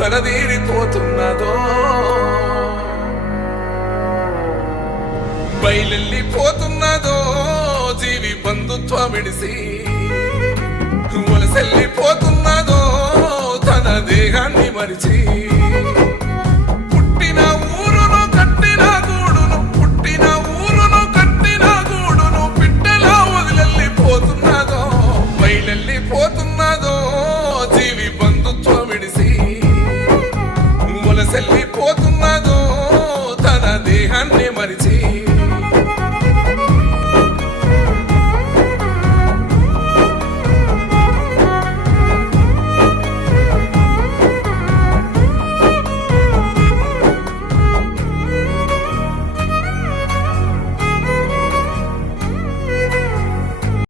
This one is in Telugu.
మరదీరిపోతున్నదో బయలెళ్ళిపోతున్నదో జీవి బంధుత్వం విడిసి. వలసెళ్ళిపోతున్నదో తన దేహాన్ని మరిచి. செல்வி போதும்.